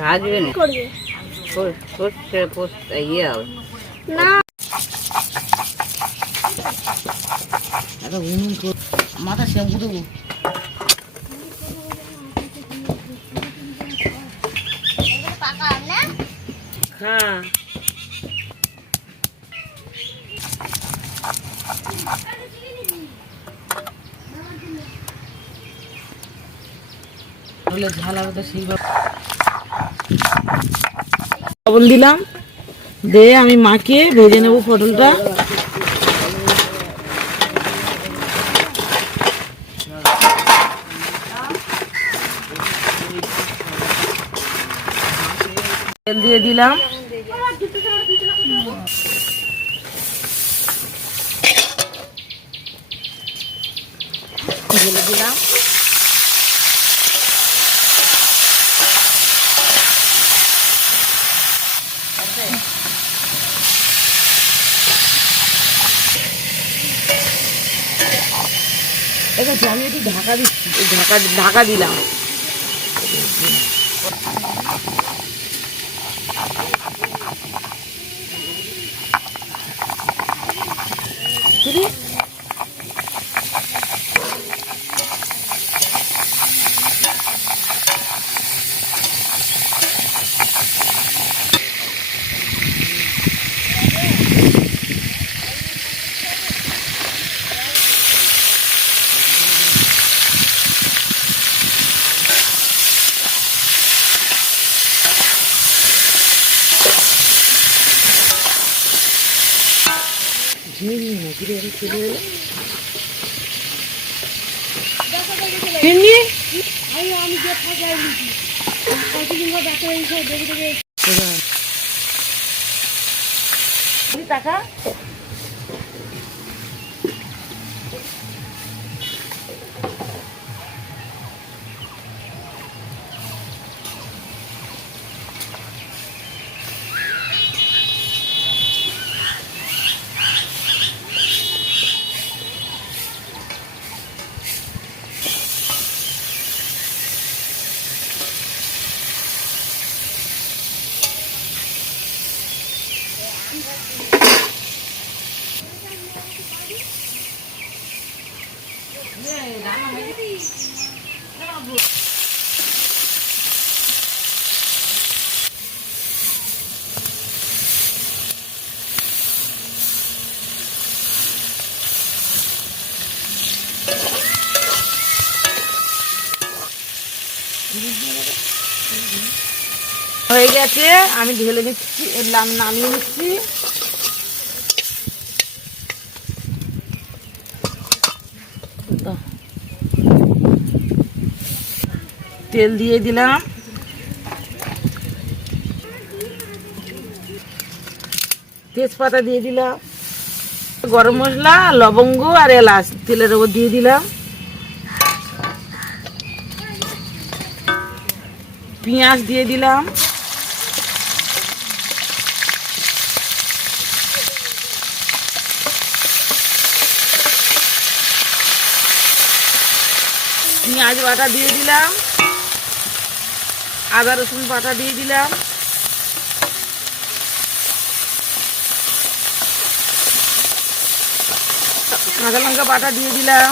ভাজবে না করবে সরষে পোস্ত ইয়ে হবে না এটা উনুন মাথা শ্যাম্পু দেবো হ্যাঁ ঝাল হবে তো সেইভাবে লবণ দিলাম দিয়ে আমি মাখিয়ে ভেজে নেব পটলটা তেল দিয়ে দিলাম ঢেলে দিলাম আমি একটু ঢাকা দিচ্ছি ঢাকা দিলাম টাকা হয়ে গেছে আমি ঢেলে নিচ্ছি নামিয়ে নিচ্ছি তেল দিয়ে দিলাম তেজপাতা দিয়ে দিলাম গরম মশলা লবঙ্গ আর এলাচ তেলের উপর দিয়ে দিলাম পেঁয়াজ দিয়ে দিলাম পেঁয়াজ বাটা দিয়ে দিলাম আদা রসুন বাটা দিয়ে দিলাম কাঁচা লঙ্কা বাটা দিয়ে দিলাম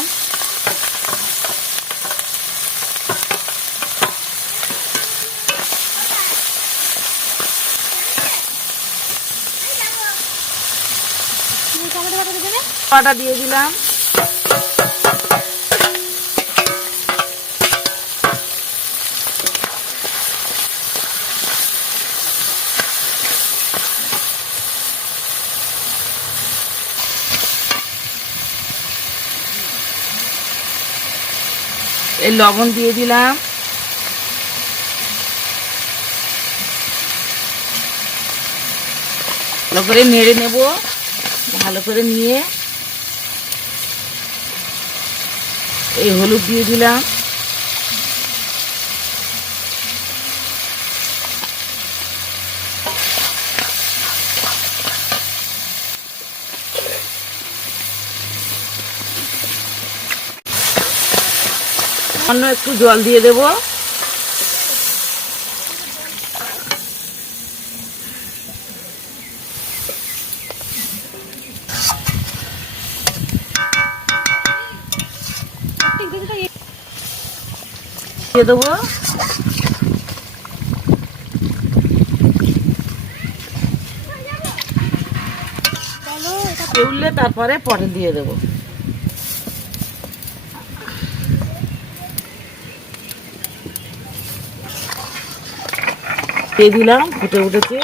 বাটা দিয়ে দিলাম এই লবণ দিয়ে দিলাম ভালো করে নেড়ে নেব ভালো করে নিয়ে এই হলুদ দিয়ে দিলাম অন্য একটু জল দিয়ে দেব দিয়ে দেবো। উঠলে তারপরে পটল দিয়ে দেবো। দিয়ে দিলাম, ফুটে উঠেছে।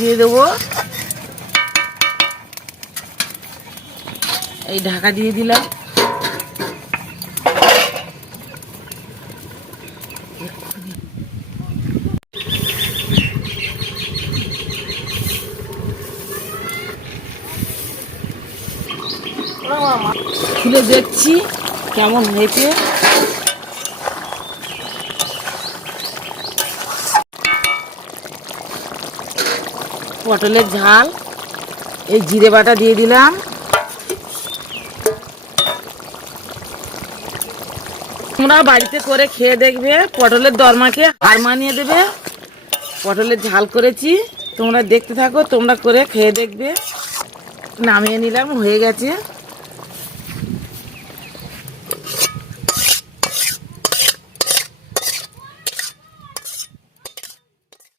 দিয়ে দেবো, এই ঢাকা দিয়ে দিলাম। খুলে দেখছি কেমন হয়েছে। পটলের ঝাল, এই জিরে বাটা দিয়ে দিলাম। তোমরা বাড়িতে করে খেয়ে দেখবে, পটলের দরমাকে হার মানিয়ে দেবে। পটলের ঝাল করেছি, তোমরা দেখতে থাকো, তোমরা করে খেয়ে দেখবে। নামিয়ে নিলাম, হয়ে গেছে।